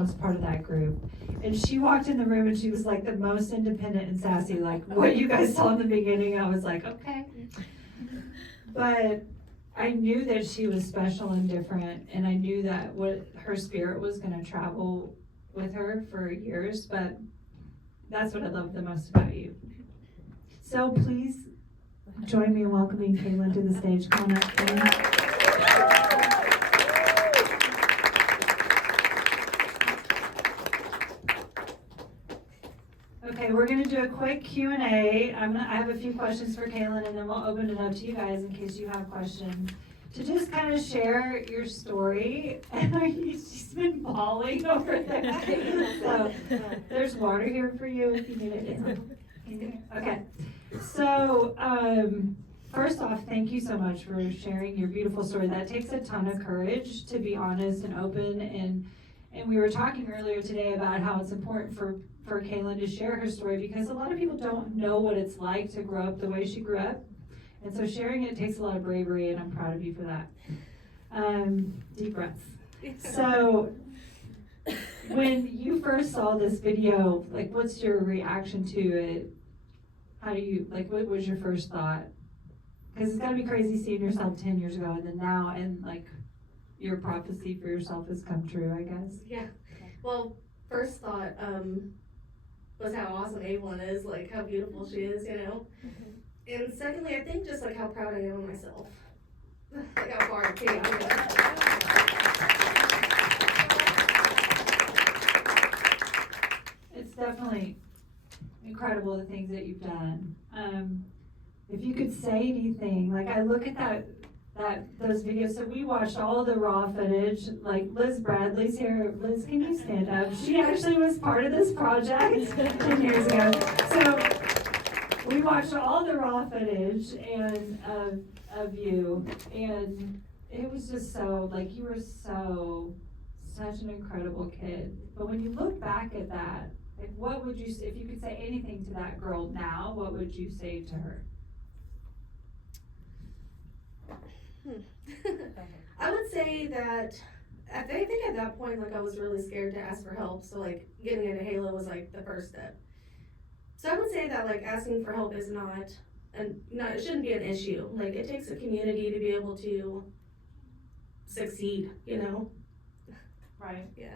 was part of that group. And she walked in the room and she was like the most independent and sassy, like what you guys saw in the beginning. I was like, okay. But I knew that she was special and different, and I knew that what her spirit was going to travel with her for years, but that's what I love the most about you. So please join me in welcoming Caylin to the stage. Come on up, Caylin. Okay, we're going to do a quick Q&A. I have a few questions for Caylin, and then we'll open it up to you guys in case you have questions. To just kind of share your story. She's been bawling over there. So there's water here for you if you need it. Okay. So first off, thank you so much for sharing your beautiful story. That takes a ton of courage to be honest and open. And we were talking earlier today about how it's important for Caylin to share her story because a lot of people don't know what it's like to grow up the way she grew up. And so sharing it takes a lot of bravery, and I'm proud of you for that. Deep breaths. So when you first saw this video, like, what's your reaction to it? How do you, like, what was your first thought? Because it's got to be crazy seeing yourself 10 years ago and then now, and like your prophecy for yourself has come true, I guess. Yeah. Well, first thought was how awesome Avon is, like how beautiful she is, you know. Mm-hmm. And secondly, I think just like how proud I am of myself, like how far I came. It's definitely incredible the things that you've done. If you could say anything, like I look at those videos. So we watched all the raw footage. Like Liz Bradley's here. Liz, can you stand up? She actually was part of this project 10 years ago. So we watched all the raw footage and of you, and it was just so, like, you were such an incredible kid. But when you look back at that, like, what would you say, if you could say anything to that girl now, what would you say to her? I would say that I think at that point, like, I was really scared to ask for help. So like getting into Halo was like the first step. So I would say that like asking for help is not, it shouldn't be an issue. Like it takes a community to be able to succeed, you know? Right. Yeah.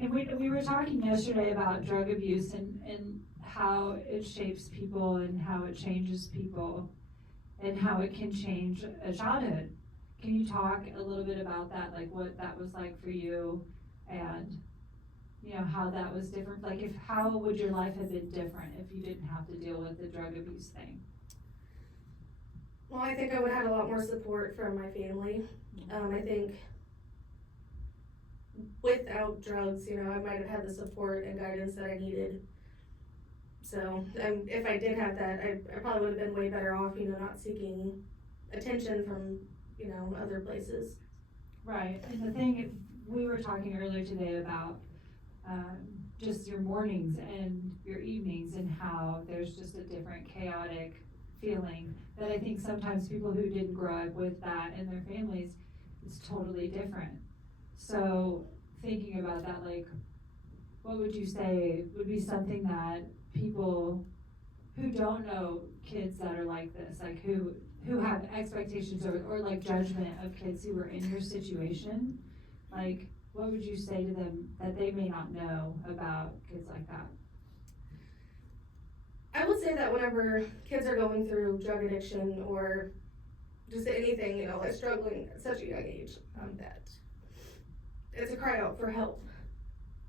And we were talking yesterday about drug abuse and how it shapes people and how it changes people and how it can change a childhood. Can you talk a little bit about that, like what that was like for you and you know, how that was different? Like how would your life have been different if you didn't have to deal with the drug abuse thing? Well, I think I would have had a lot more support from my family. I think without drugs, you know, I might have had the support and guidance that I needed. So if I did have that, I probably would have been way better off, you know, not seeking attention from, you know, other places. Right. And the thing, we were talking earlier today about just your mornings and your evenings and how there's just a different chaotic feeling that I think sometimes people who didn't grow up with that in their families, it's totally different. So thinking about that, like, what would you say would be something that people who don't know kids that are like this, like who have expectations or like judgment of kids who were in your situation, like what would you say to them that they may not know about kids like that? I would say that whenever kids are going through drug addiction or just anything, you know, like struggling at such a young age, that it's a cry out for help.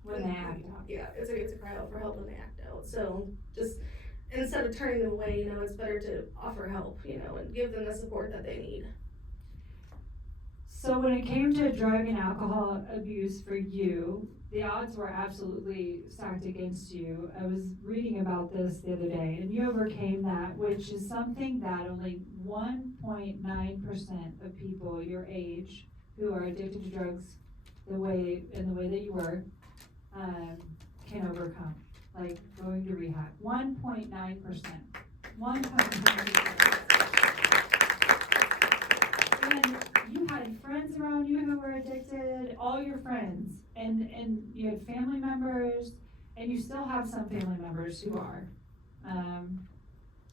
When they act out. Yeah, it's a cry out for help when they act out. So just instead of turning them away, you know, it's better to offer help, you know, and give them the support that they need. So when it came to drug and alcohol abuse for you, the odds were absolutely stacked against you. I was reading about this the other day, and you overcame that, which is something that only 1.9% of people your age who are addicted to drugs the way that you were can overcome, like going to rehab. 1.9%. 1.9%. And you had friends around you who were addicted, all your friends, and you had family members, and you still have some family members who are,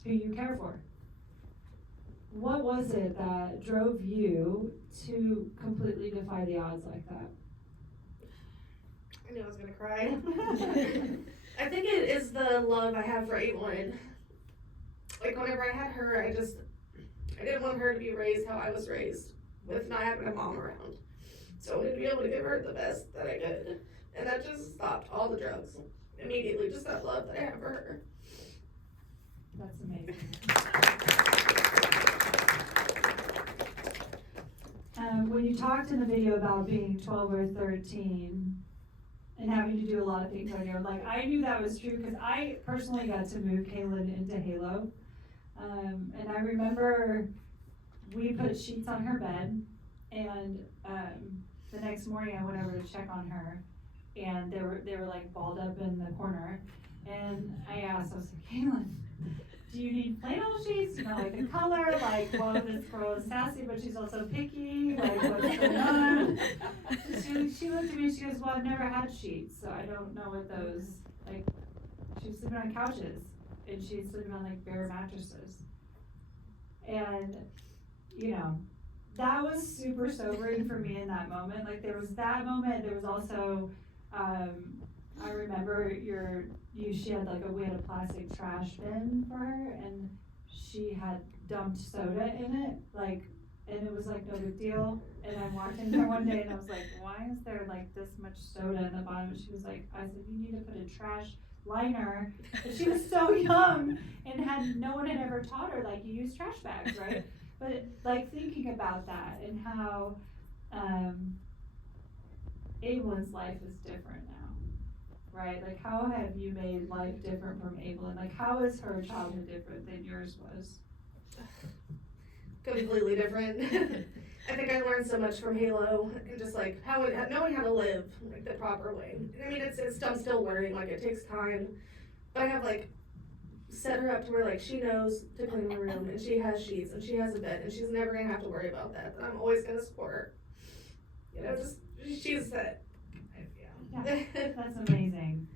who you care for. What was it that drove you to completely defy the odds like that? I knew I was gonna cry. I think it is the love I have for Evelyn. Like, whenever I had her, I didn't want her to be raised how I was raised, with not having a mom around. So I wanted to be able to give her the best that I could. And that just stopped all the drugs immediately, just that love that I have for her. That's amazing. When you talked in the video about being 12 or 13 and having to do a lot of things on your own, like, I knew that was true because I personally got to move Caylin into HALO. And I remember we put sheets on her bed, and the next morning I went over to check on her, and they were like balled up in the corner, and I asked, I was like, Caylin, do you need flannel sheets? You know, like the color, like, well, this girl is sassy, but she's also picky, like, what's going on? She looked at me and she goes, well, I've never had sheets, so I don't know what those, like, she was sleeping on couches, and she's sleeping on, like, bare mattresses. And, you know, that was super sobering for me in that moment. Like, there was that moment, there was also, I remember she had we had a plastic trash bin for her, and she had dumped soda in it, like, and it was like no big deal. And I walked in there one day and I was like, why is there like this much soda in the bottom? And she was like, I said, you need to put a trash liner. But she was so young and no one had ever taught her, like, you use trash bags, right? But like thinking about that and how Evelyn's life is different now. Right? Like, how have you made life different from Evelyn? Like, how is her childhood different than yours was? Completely different. I think I learned so much from HALO, and just like knowing how to live like the proper way. I mean, I'm still learning. Like, it takes time, but I have like set her up to where like she knows to clean her room, and she has sheets, and she has a bed, and she's never gonna have to worry about that. And I'm always gonna support her. You know, just she's set. Yeah, that's amazing.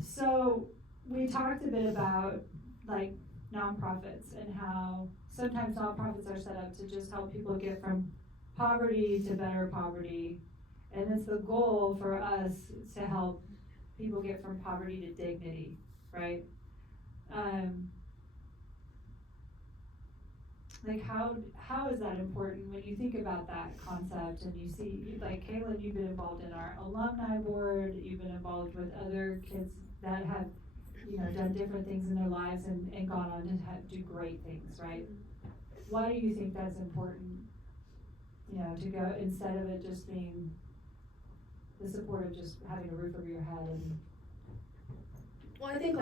So we talked a bit about like nonprofits and how sometimes nonprofits are set up to just help people get from poverty to better poverty, and it's the goal for us to help people get from poverty to dignity, right? Like, how is that important when you think about that concept and you see, like, Caylin, you've been involved in our alumni board, you've been involved with other kids that have, you know, done different things in their lives and gone on to do great things, right? Why do you think that's important, you know, to go, instead of it just being the support of just having a roof over your head? And Well, I think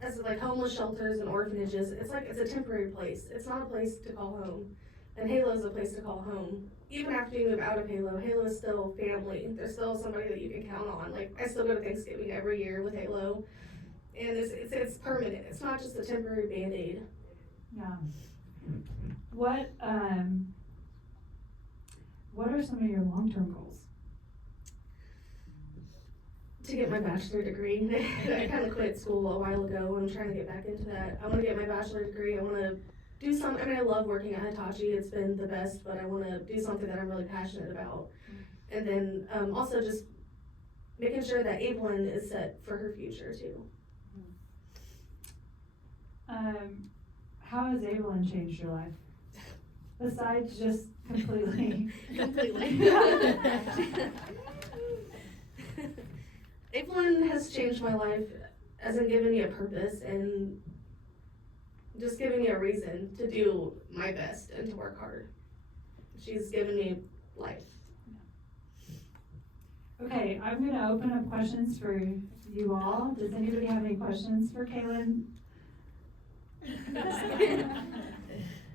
as homeless shelters and orphanages, it's a temporary place. It's not a place to call home. And HALO is a place to call home. Even after you move out of HALO, HALO is still family. There's still somebody that you can count on. Like, I still go to Thanksgiving every year with HALO. And it's permanent. It's not just a temporary Band-Aid. yeah. What are some of your long-term goals? To get my bachelor's degree. I kind of quit school a while ago, and I'm trying to get back into that. I want to get my bachelor's degree. I want to do something. I mean, I love working at Hitachi. It's been the best, but I want to do something that I'm really passionate about. And then also just making sure that Evelyn is set for her future too. How has Evelyn changed your life? Besides just completely. Completely. Evelyn has changed my life, as in giving me a purpose and just giving me a reason to do my best and to work hard. She's given me life. Okay, I'm gonna open up questions for you all. Does anybody have any questions for Caylin?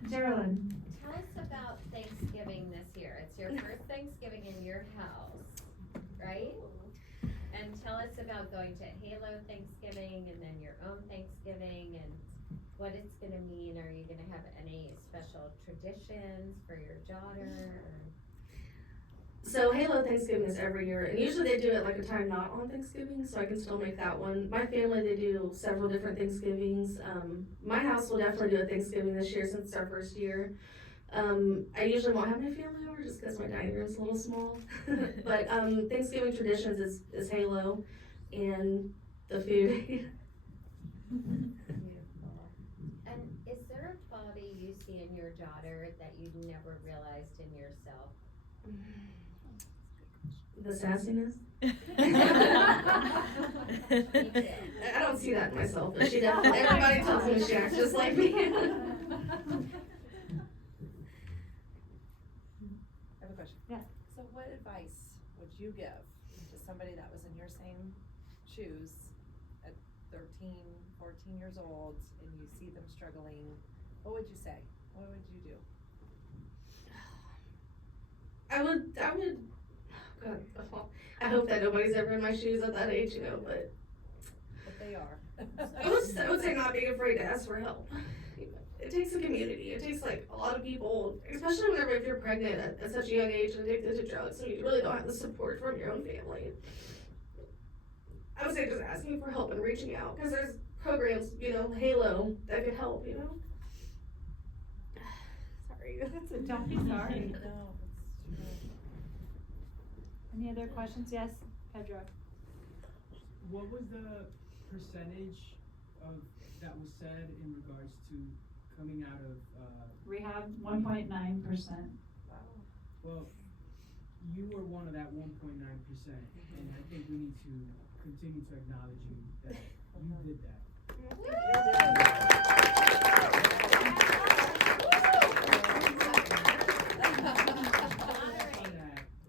Geraldine. Tell us about Thanksgiving this year. It's your first Thanksgiving in your house, right? And tell us about going to HALO Thanksgiving and then your own Thanksgiving, and what it's gonna mean? Are you gonna have any special traditions for your daughter? So Halo Thanksgiving is every year, and usually they do it like a time not on Thanksgiving, so I can still make that one. My family, they do several different Thanksgivings. My house will definitely do a Thanksgiving this year since it's our first year. I usually won't have my family over just because my dining room's a little small. But Thanksgiving traditions is Halo and the food. Beautiful. And is there a quality you see in your daughter that you never realized in yourself? The sassiness. Me too. I don't see that in myself, but she definitely, everybody tells me she acts just like me. I have a question. Yeah. So what advice would you give to somebody that was in your same shoes at 13, 14 years old, and you see them struggling? What would you say? What would you do? I would, God, I hope that nobody's ever in my shoes at that age, but But they are. I would say not being afraid to ask for help. It takes a community. It takes like a lot of people, especially whenever if you're pregnant at such a young age and addicted to drugs, and you really don't have the support from your own family. I would say just asking for help and reaching out, because there's programs, Halo, that could help. Sorry. Don't be sorry. No, it's true. Any other questions? Yes, Pedro? What was the percentage of that was said in regards to coming out of Rehab, 1.9%. well, you were one of that 1.9%, and I think we need to continue to acknowledge you that you did that.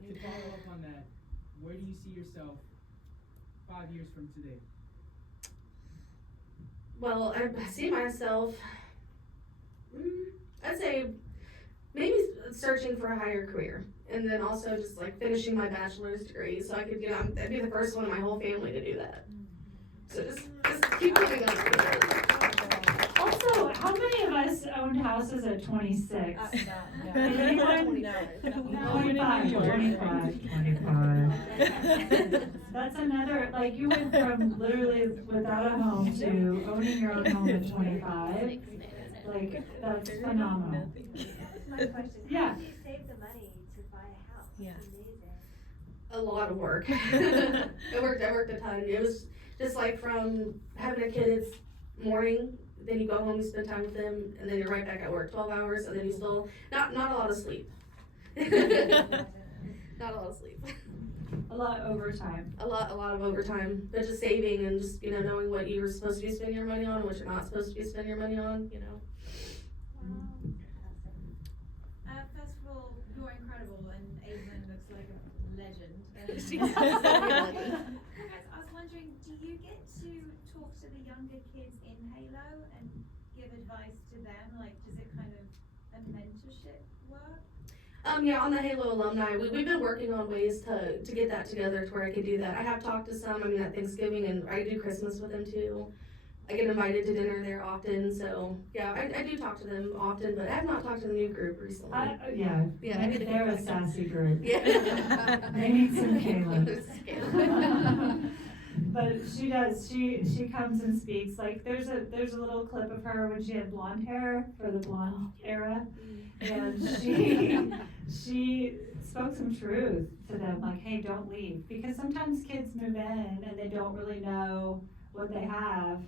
To follow up on that, where do you see yourself 5 years from today? Well, I see myself, I'd say maybe searching for a higher career, and then also just like finishing my bachelor's degree, so I could, I'd be the first one in my whole family to do that. So just keep moving on. Also, how many of us owned houses at 26? No. 25. That's another, like, you went from literally without a home to owning your own home at 25. Like, that's phenomenal. My question, Yeah. how do you save the money to buy a house? Yeah. It's amazing. A lot of work. I worked a ton. It was just like from having a kid, it's morning, then you go home, you spend time with them, and then you're right back at work, 12 hours, and then you still, not a lot of sleep. Not a lot of sleep. A lot of overtime. A lot of overtime, but just saving and just, knowing what you're supposed to be spending your money on, what you're not supposed to be spending your money on, First of all, you're incredible, and Evelyn looks like a legend. She's absolutely a legend. Guys, I was wondering, do you get to talk to the younger kids in Halo and give advice to them? Like, does it kind of a mentorship work? Yeah, on the Halo alumni, we've been working on ways to get that together to where I could do that. I have talked to some, at Thanksgiving, and I do Christmas with them too. I get invited to dinner there often, so yeah, I do talk to them often, but I have not talked to the new group recently. Yeah, Yeah, I need to they're get a back. sassy group. Yeah. They need some Caylin. This is Caylin. But she does, she comes and speaks, like, there's a little clip of her when she had blonde hair for the blonde era, and she spoke some truth to them, like, hey, don't leave, because sometimes kids move in and they don't really know what they have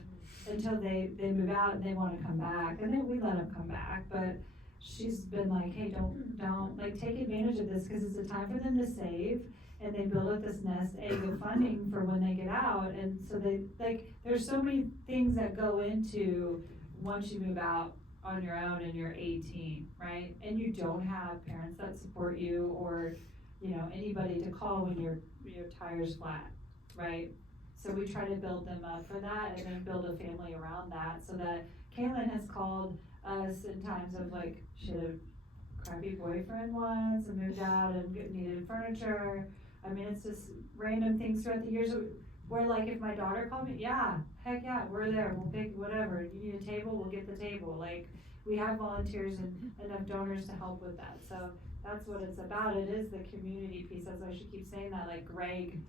until they move out and they wanna come back, and then we let them come back, but she's been like, hey, don't, like, take advantage of this, cause it's a time for them to save, and they build up this nest egg of funding for when they get out, and so they, like, there's so many things that go into once you move out on your own and you're 18, right? And you don't have parents that support you, or, anybody to call when your tire's flat, right? So we try to build them up for that, and then build a family around that, so that Caylin has called us in times of, like, she had a crappy boyfriend once and moved out and needed furniture. I mean, it's just random things throughout the years. Where like if my daughter called me, yeah, heck yeah, we're there, we'll pick whatever, you need a table, we'll get the table, like, we have volunteers and enough donors to help with that, so that's what it's about, it is the community piece, that's why she keeps saying that, like Greg,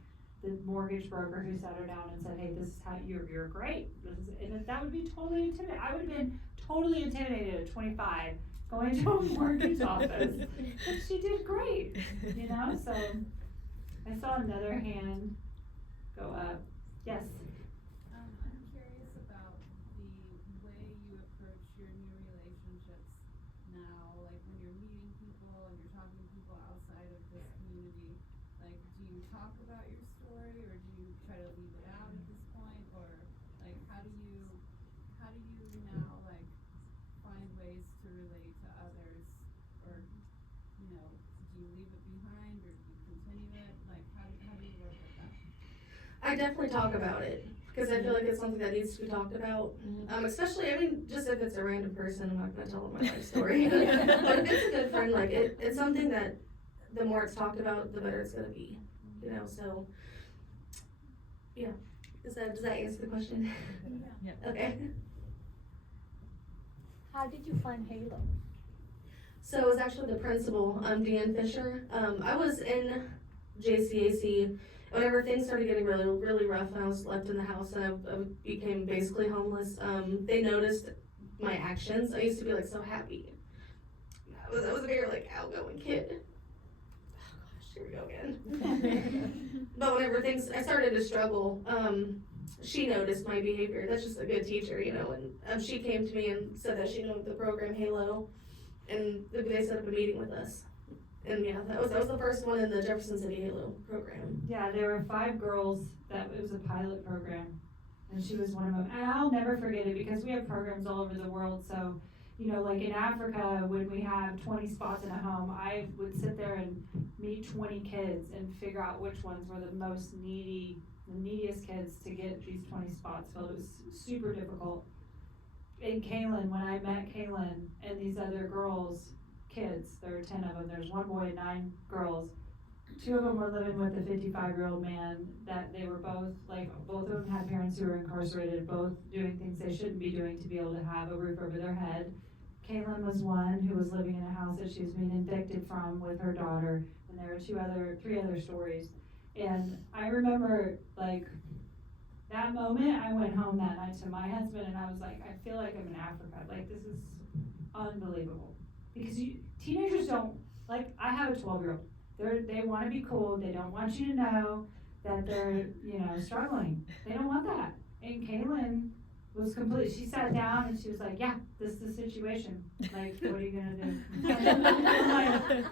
the mortgage broker who sat her down and said, hey, this is how, you're great, this is, and that would be totally intimidating, I would've been totally intimidated at 25, going to a mortgage office, but she did great, you know, so, I saw another hand go up, yes. I'm curious about the way you approach your new relationships now, like when you're meeting people and you're talking to people outside of this community, like do you talk about your story or do you try to leave it out at this point, or like how do you now like find ways to relate to others, or you know, do you leave it behind or do you continue it, like how do you work with that? I definitely talk about it, because I feel like it's something that needs to be talked about. Especially, I mean, just if it's a random person, I'm not gonna tell them my life story. But if it's a good friend, like, it's something that the more it's talked about, the better it's gonna be, you know, so, yeah. Does that answer the question? Yeah. Okay. How did you find Halo? So it was actually the principal, Deanne Fisher. I was in JCAC whenever things started getting really, really rough and I was left in the house and I became basically homeless. They noticed my actions. I used to be like so happy. I was a very like outgoing kid. Oh gosh, here we go again. But whenever I started to struggle, she noticed my behavior. That's just a good teacher, you know, and she came to me and said that she knew the program Halo, and they set up a meeting with us. And yeah, that was the first one in the Jefferson City Halo program. Yeah, there were 5 girls it was a pilot program, and she was one of them. And I'll never forget it because we have programs all over the world. So, you know, like in Africa, when we have 20 spots in a home, I would sit there and meet 20 kids and figure out which ones were the neediest kids to get these 20 spots filled. It was super difficult. In Caylin, when I met Caylin and these other kids, there were 10 of them, there's 1 boy and 9 girls. 2 of them were living with a 55-year-old man that they were both of them had parents who were incarcerated, both doing things they shouldn't be doing to be able to have a roof over their head. Caylin was one who was living in a house that she was being evicted from with her daughter, and there were 3 other stories. And I remember, like, that moment, I went home that night to my husband and I was like, I feel like I'm in Africa, like this is unbelievable. Because teenagers don't, like, I have a 12-year-old. They want to be cool. They don't want you to know that they're, you know, struggling. They don't want that. And Caylin was she sat down and she was like, yeah, this is the situation. Like, what are you going to do?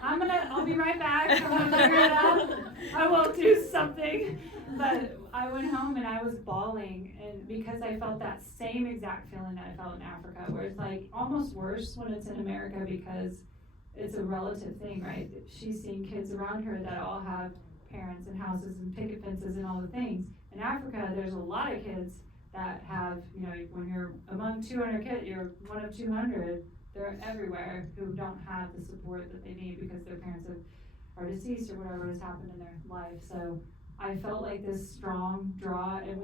I'm like, I'll be right back. I'm going to figure it out. I will do something. But I went home and I was bawling, and because I felt that same exact feeling that I felt in Africa, where it's like almost worse when it's in America because it's a relative thing, right? She's seeing kids around her that all have parents and houses and picket fences and all the things. In Africa, there's a lot of kids that have, you know, when you're among 200 kids, you're one of 200, they're everywhere who don't have the support that they need because their parents are deceased or whatever has happened in their life. So I felt like this strong draw, and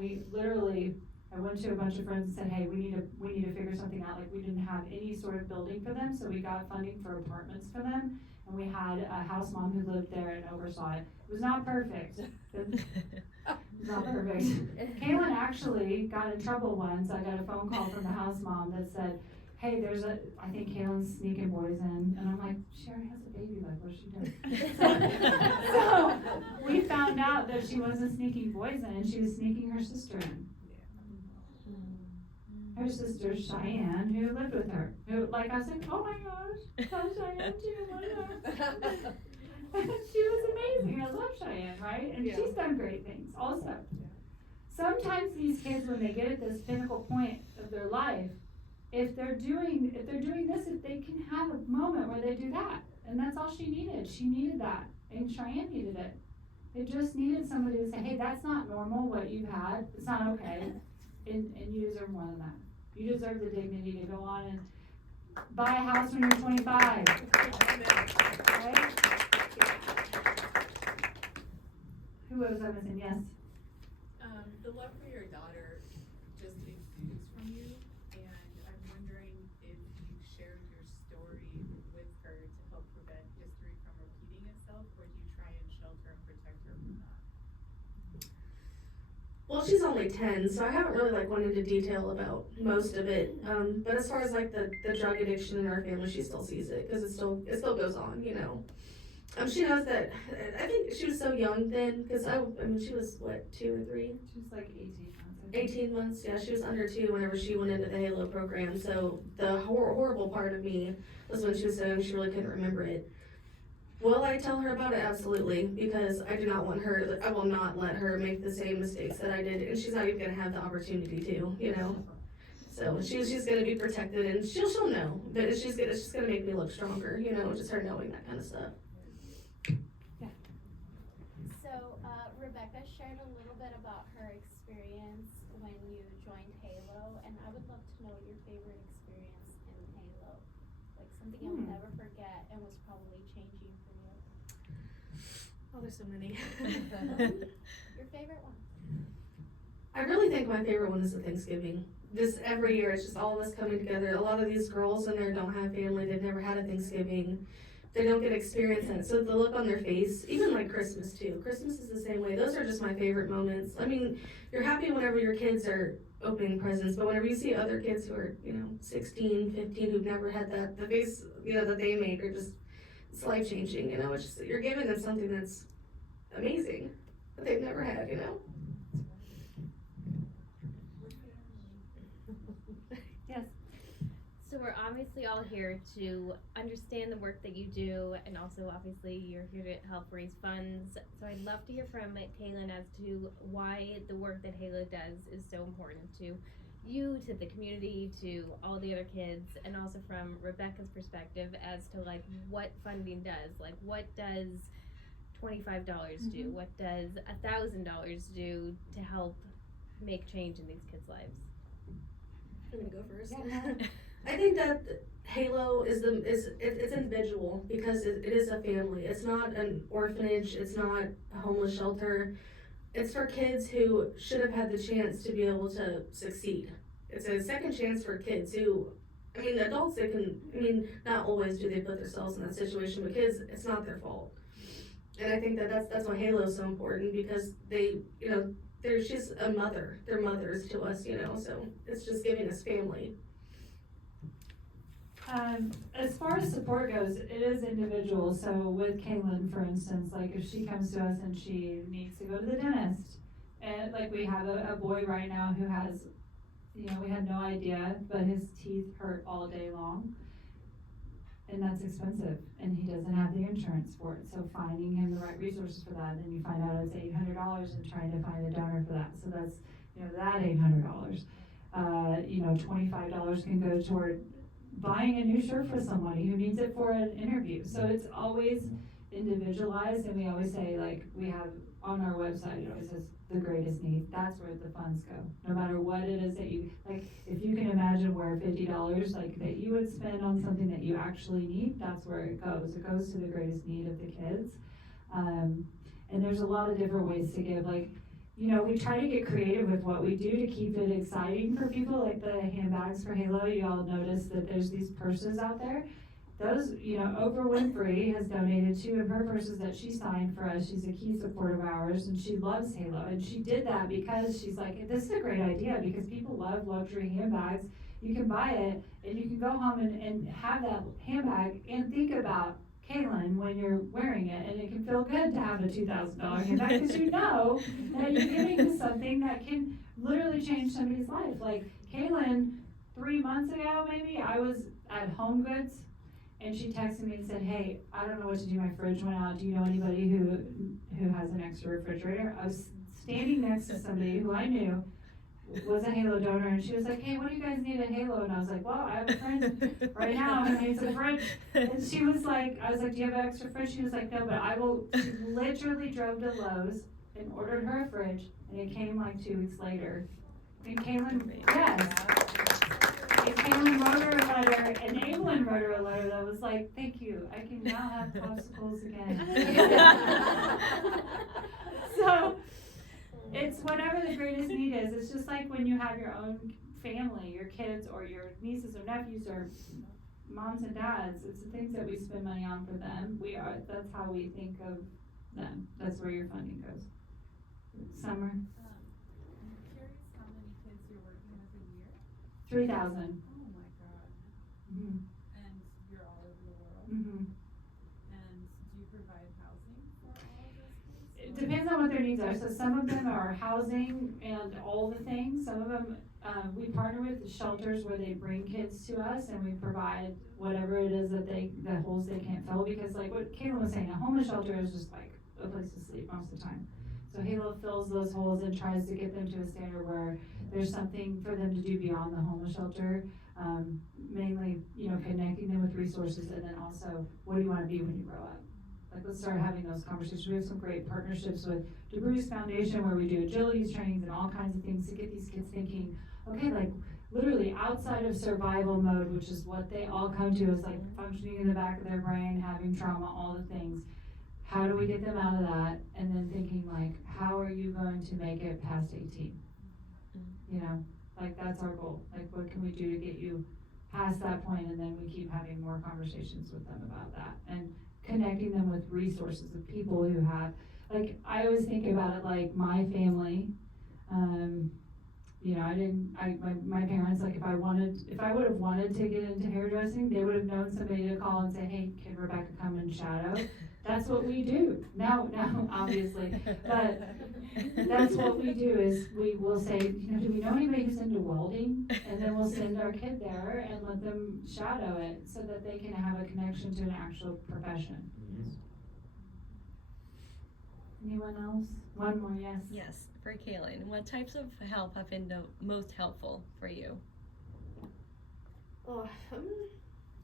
I went to a bunch of friends and said, hey, we need to figure something out. Like, we didn't have any sort of building for them, so we got funding for apartments for them, and we had a house mom who lived there and oversaw it. It was not perfect. It was not perfect. Caylin actually got in trouble once. I got a phone call from the house mom that said, hey, I think Kaylin's sneaking boys in. And I'm like, she already has a baby, like, what's she doing? So we found out that she wasn't sneaking boys in, she was sneaking her sister in. Her sister, Cheyenne, who lived with her. Who, like, I was like, oh my gosh, tell Cheyenne too, she was amazing. I love Cheyenne, right? And she's done great things also. Sometimes these kids, when they get at this pinnacle point of their life, if they're doing this, if they can have a moment where they do that. And that's all she needed. She needed that. And Cheyenne needed it. It just needed somebody to say, hey, that's not normal what you've had. It's not okay. And you deserve more than that. You deserve the dignity to go on and buy a house when you're 25. Right? Who was I missing? Yes. The love for your daughter just exudes from you, and I'm wondering if you shared your story with her to help prevent history from repeating itself, or do you try and shelter and protect her from that? Well, she's only 10, so I haven't really like went into detail about most of it. But as far as like the drug addiction in our family, she still sees it because it still goes on, you know. She knows that. I think she was so young then, because I mean she was what, 2 or 3? She was like 18 months. I think. 18 months, yeah. She was under 2 whenever she went into the HALO program. So the horrible part of me was when she was so young, she really couldn't remember it. Will I tell her about it? Absolutely, because I do not want her, I will not let her make the same mistakes that I did, and she's not even gonna have the opportunity to, you know. So she's gonna be protected, and she'll know, but it's just gonna make me look stronger, you know, just her knowing that kind of stuff. So, Rebecca shared a little bit about her experience when you joined HALO, and I would love to know your favorite experience in HALO. Like something you'll never forget and was probably changing for you. Oh, there's so many. Your favorite one? I really think my favorite one is the Thanksgiving. This every year, it's just all of us coming together. A lot of these girls in there don't have family. They've never had a Thanksgiving. They don't get to experience that. So the look on their face, even like Christmas too. Christmas is the same way. Those are just my favorite moments. I mean, you're happy whenever your kids are opening presents, but whenever you see other kids who are, 16, 15, who've never had that, the face, that they make are just, it's life changing, It's just, you're giving them something that's amazing that they've never had, Yes. So we're obviously all here to understand the work that you do, and also obviously you're here to help raise funds. So I'd love to hear from Caylin as to why the work that HALO does is so important to you, to the community, to all the other kids, and also from Rebecca's perspective as to like what funding does. Like what does $25 do? What does $1,000 do to help make change in these kids' lives? I'm gonna go first. Yeah. I think that HALO it's individual because it is a family. It's not an orphanage. It's not a homeless shelter. It's for kids who should have had the chance to be able to succeed. It's a second chance for kids who, adults, not always do they put themselves in that situation, but kids, it's not their fault. And I think that's why HALO is so important because they, she's a mother. They're mothers to us, so it's just giving us family. As far as support goes, it is individual. So with Caylin, for instance, like if she comes to us and she needs to go to the dentist, and like we have a boy right now who has, we had no idea, but his teeth hurt all day long, and that's expensive, and he doesn't have the insurance for it. So finding him the right resources for that, and you find out it's $800, and trying to find a donor for that. So that's, that $800. $25 can go toward buying a new shirt for somebody who needs it for an interview. So it's always individualized, and we always say, like, we have on our website, it always says the greatest need. That's where the funds go. No matter what it is that you, like, if you can imagine where $50, like, that you would spend on something that you actually need, that's where it goes. It goes to the greatest need of the kids. And there's a lot of different ways to give, like, we try to get creative with what we do to keep it exciting for people, like the Handbags for HALO. You all notice that there's these purses out there. Those, Oprah Winfrey has donated 2 of her purses that she signed for us. She's a key supporter of ours, and she loves HALO. And she did that because she's like, this is a great idea because people love luxury handbags. You can buy it, and you can go home and have that handbag and think about Caylin when you're wearing it, and it can feel good to have a $2,000 handbag because you know that you're getting something that can literally change somebody's life. Like Caylin, 3 months ago maybe, I was at Home Goods, and she texted me and said, hey, I don't know what to do, my fridge went out, do you know anybody who has an extra refrigerator? I was standing next to somebody who I knew was a HALO donor, and she was like, hey, what do you guys need at HALO? And I was like, well, I have a friend right now who needs a fridge. And she was like, I was like, do you have an extra fridge? She was like, no, but I will. She literally drove to Lowe's and ordered her a fridge, and it came like 2 weeks later. And Caylin, yes. And Caylin wrote her a letter, and Evelyn wrote her a letter that was like, thank you, I can now have popsicles again. So It's whatever the greatest need is. It's just like when you have your own family, your kids or your nieces or nephews or moms and dads. It's the things that we spend money on for them. That's how we think of them. That's where your funding goes. Summer? I'm curious how many kids you're working with a year? 3,000. Oh my god. Mm-hmm. And you're all over the world? Mm-hmm. And do you provide housing for all of those kids? It depends on what their needs are. So some of them are housing and all the things. Some of them, we partner with the shelters where they bring kids to us and we provide whatever it is that the holes they can't fill. Because like what Caylin was saying, a homeless shelter is just like a place to sleep most of the time. So HALO fills those holes and tries to get them to a standard where there's something for them to do beyond the homeless shelter. Mainly, connecting them with resources, and then also, what do you want to be when you grow up? Like, let's start having those conversations. We have some great partnerships with DeBruce Foundation where we do agilities trainings and all kinds of things to get these kids thinking, okay, like literally outside of survival mode, which is what they all come to, is like functioning in the back of their brain, having trauma, all the things. How do we get them out of that? And then thinking like, how are you going to make it past 18? Like that's our goal. Like what can we do to get you past that point? And then we keep having more conversations with them about that and connecting them with resources of people who have, like I always think about it like my family, my parents, like if I would have wanted to get into hairdressing, they would have known somebody to call and say, hey, can Rebecca come and shadow? That's what we do. Now, obviously, but that's what we do is we will say, do we know anybody who's into welding? And then we'll send our kid there and let them shadow it so that they can have a connection to an actual profession. Anyone else? One more, yes. Yes, for Caylin, what types of help have been the most helpful for you? Oh,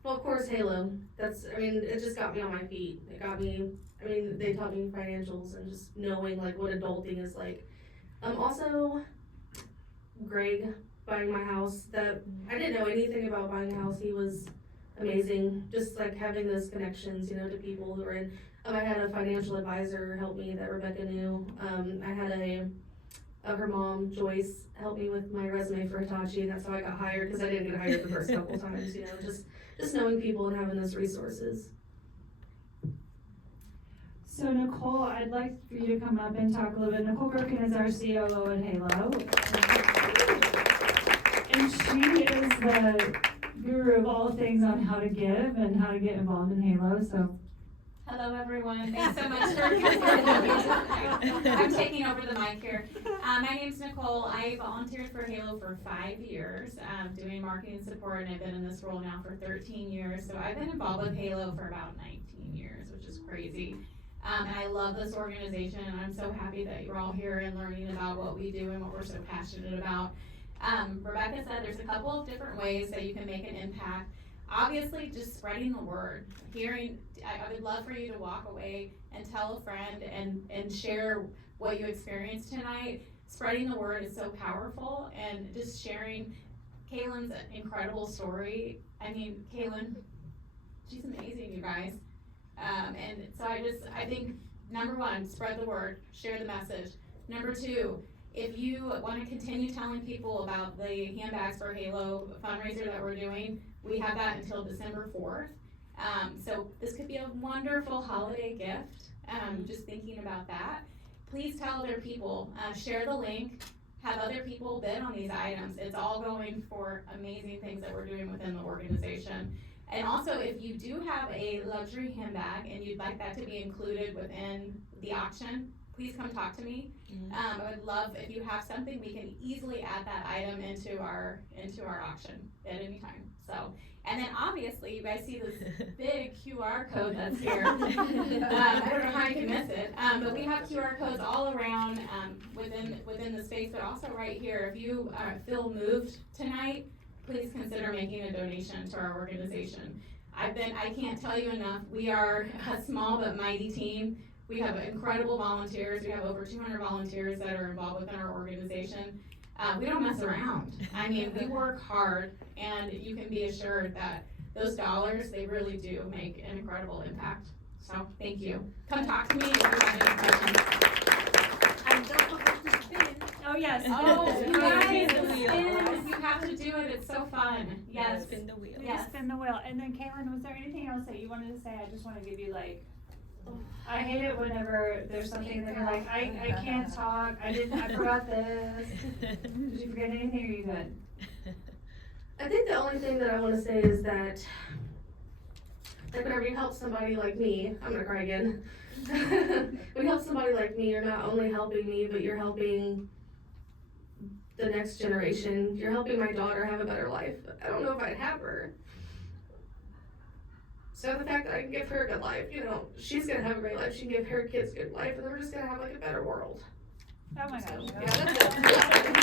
well, of course, HALO. It just got me on my feet. They taught me financials and just knowing like what adulting is like. Also, Greg buying my house. That I didn't know anything about buying a house. He was amazing. Just like having those connections, to people who are in. I had a financial advisor help me that Rebecca knew. I had her mom, Joyce, help me with my resume for Hitachi. That's how I got hired because I didn't get hired the first couple times. Just knowing people and having those resources. So Nicole, I'd like for you to come up and talk a little bit. Nicole Gerken is our COO at HALO. And she is the guru of all things on how to give and how to get involved in HALO. So hello everyone, thanks so much for coming. I'm taking over the mic here. My name's Nicole. I volunteered for HALO for 5 years, doing marketing support, and I've been in this role now for 13 years. So I've been involved with HALO for about 19 years, which is crazy. And I love this organization, and I'm so happy that you're all here and learning about what we do and what we're so passionate about. Rebecca said there's a couple of different ways that you can make an impact. Obviously, just spreading the word. I would love for you to walk away and tell a friend and share what you experienced tonight. Spreading the word is so powerful, and just sharing Caylin's incredible story. Caylin, she's amazing, you guys. And so I think, number one, spread the word, share the message. Number two, if you want to continue telling people about the Handbags for HALO fundraiser that we're doing, we have that until December 4th. So this could be a wonderful holiday gift, just thinking about that. Please tell other people, share the link, have other people bid on these items. It's all going for amazing things that we're doing within the organization. And also, if you do have a luxury handbag and you'd like that to be included within the auction, please come talk to me. I would love, if you have something, we can easily add that item into our auction at any time. So, and then obviously you guys see this big QR code that's here. I don't know how you can miss it, but we have QR codes all around within the space, but also right here. If you feel moved tonight, please consider making a donation to our organization. I can't tell you enough. We are a small but mighty team. We have incredible volunteers. We have over 200 volunteers that are involved within our organization. We don't mess around. We work hard, and you can be assured that those dollars, they really do make an incredible impact. So thank you. Come talk to me if you have any questions. And don't forget to spin yes. Oh, Spin you guys, the the wheel. spin, you have to do it, it's so fun, yes. Spin the wheel. Yes. Spin the wheel. And then Caylin, was there anything else that you wanted to say? I just want to give you like, I hate it whenever there's something that you're like, I can't talk, I forgot this. Did you forget anything, or are you good? I think the only thing that I want to say is that, like, whenever you help somebody like me, I'm gonna cry again. When you help somebody like me, you're not only helping me, but you're helping the next generation. You're helping my daughter have a better life. I don't know if I'd have her. So the fact that I can give her a good life, you know, she's gonna have a great life. She can give her kids a good life, and then we're just gonna have like a better world. Oh my gosh. Yeah, that's it.